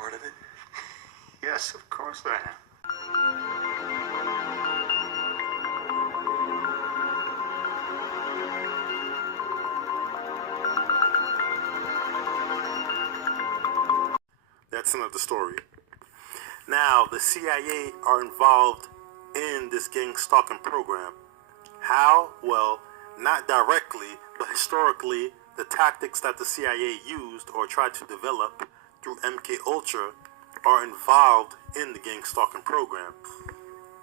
part of it? Yes, of course I am. That's another story. Now, the CIA are involved in this gang stalking program. How? Well, not directly, but historically, the tactics that the CIA used or tried to develop through MK Ultra are involved in the gang stalking program.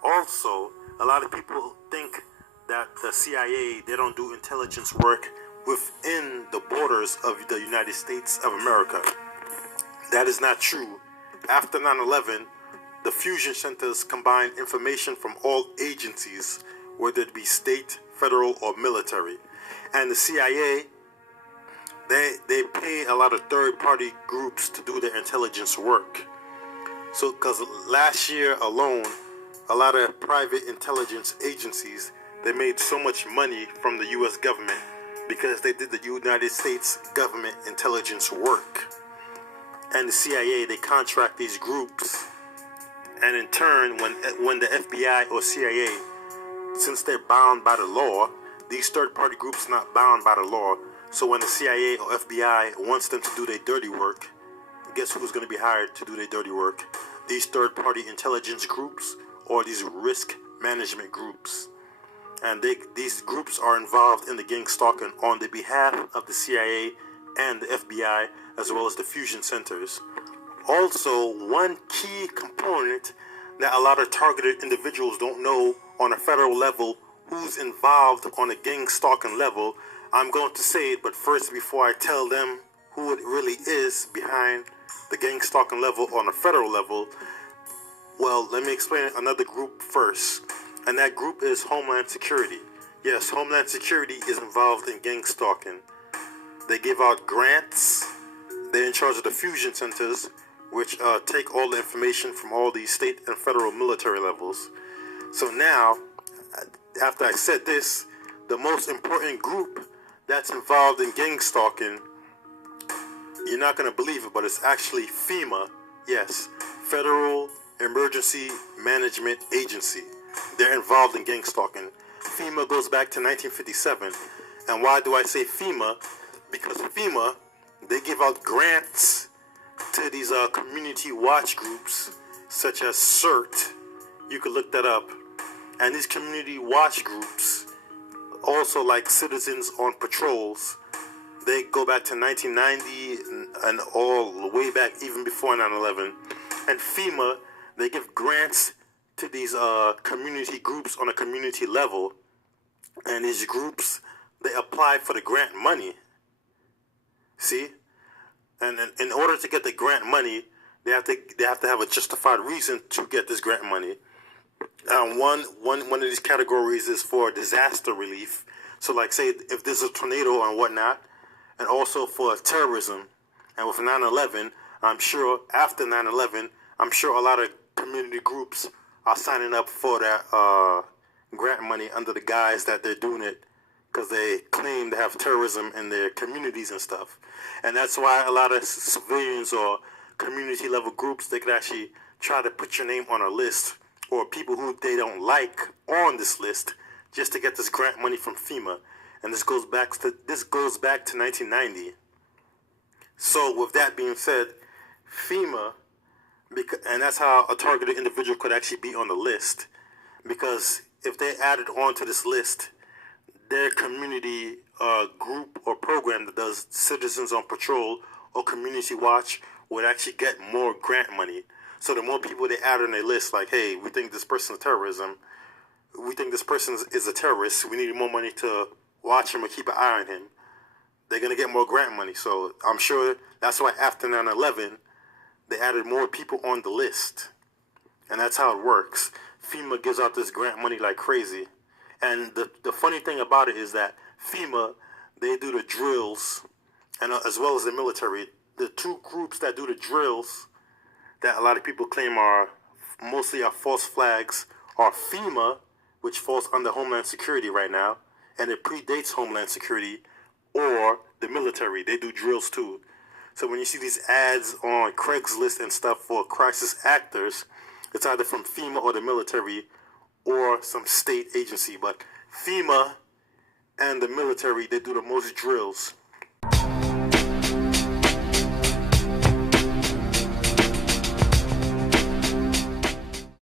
Also, a lot of people think that the CIA, they don't do intelligence work within the borders of the United States of America. That is not true. After 9/11, the fusion centers combine information from all agencies, whether it be state, federal, or military. And the CIA, they pay a lot of third-party groups to do their intelligence work. So, because last year alone, a lot of private intelligence agencies, they made so much money from the U.S. government because they did the United States government intelligence work. And the CIA, they contract these groups. And in turn, when the FBI or CIA, since they're bound by the law, these third-party groups not bound by the law. So when the CIA or FBI wants them to do their dirty work, guess who's going to be hired to do their dirty work? These third-party intelligence groups or these risk management groups. And these groups are involved in the gang stalking on the behalf of the CIA and the FBI, as well as the fusion centers. Also, one key component that a lot of targeted individuals don't know on a federal level who's involved on a gang stalking level. I'm going to say it, but first, before I tell them who it really is behind the gang stalking level on a federal level, well, let me explain another group first. And that group is Homeland Security. Yes, Homeland Security is involved in gang stalking. They give out grants. They're in charge of the fusion centers, which take all the information from all the state and federal military levels. So now, after I said this, the most important group that's involved in gang stalking, you're not going to believe it, but it's actually FEMA. Yes, Federal Emergency Management Agency. They're involved in gang stalking. FEMA goes back to 1957. And why do I say FEMA? Because FEMA, they give out grants to these community watch groups, such as CERT. You can look that up. And these community watch groups, also like Citizens on Patrols, they go back to 1990 and all the way back even before 9/11. And FEMA, they give grants to these community groups on a community level. And these groups, they apply for the grant money. See? And in order to get the grant money, they have to have a justified reason to get this grant money. One of these categories is for disaster relief. So like say if there's a tornado and whatnot, and also for terrorism. And with 9/11, I'm sure after 9/11, I'm sure a lot of community groups are signing up for that grant money under the guise that they're doing it because they claim to have terrorism in their communities and stuff. And that's why a lot of civilians or community level groups, they could actually try to put your name on a list or people who they don't like on this list just to get this grant money from FEMA. And this goes back to 1990. So with that being said, FEMA, and that's how a targeted individual could actually be on the list, because if they added on to this list their community group or program that does Citizens on Patrol or Community Watch would actually get more grant money. So the more people they add on their list, like, hey, we think this person's terrorism, we think this person is a terrorist, we need more money to watch him and keep an eye on him, they're going to get more grant money. So I'm sure that's why after 9/11, they added more people on the list. And that's how it works. FEMA gives out this grant money like crazy. And the funny thing about it is that FEMA, they do the drills, and as well as the military. The two groups that do the drills that a lot of people claim are mostly false flags are FEMA, which falls under Homeland Security right now, and it predates Homeland Security, or the military. They do drills too. So when you see these ads on Craigslist and stuff for crisis actors, it's either from FEMA or the military or some state agency. But FEMA and the military, they do the most drills.